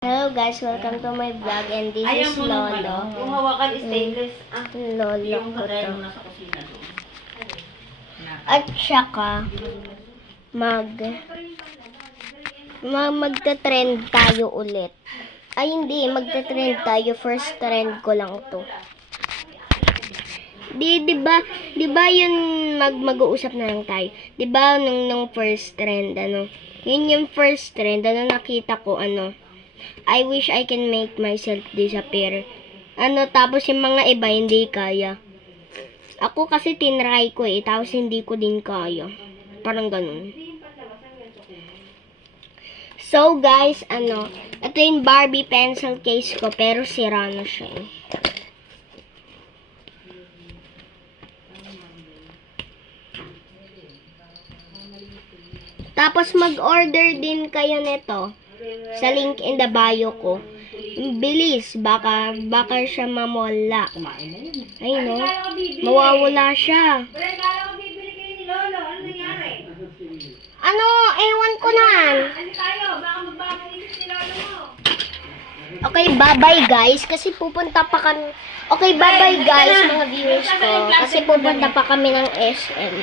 Hello guys, welcome to my vlog and this is Lolo. Yung hawakan stainless. Lolo Yung ko karel to. mo nasa kusina doon. At saka, magta-trend tayo ulit. Ay hindi, magta-trend tayo. First trend ko lang to. Di ba yun mag-uusap na lang tayo. Di ba nung first trend, yun yung first trend, nakita ko, I wish I can make myself disappear. Tapos yung mga iba hindi kaya. Ako kasi tinry ko tapos hindi ko din kaya. Parang ganun. So guys, ito yung Barbie pencil case ko pero sira na siya. Tapos mag-order din kayo nito sa link in the bio ko. Bilis, baka siya mamawala. Ay no, mawawala siya. Ewan ko na. Okay, bye-bye guys. Kasi pupunta pa kami. Okay, bye-bye guys mga viewers ko. Kasi pupunta pa kami ng SM.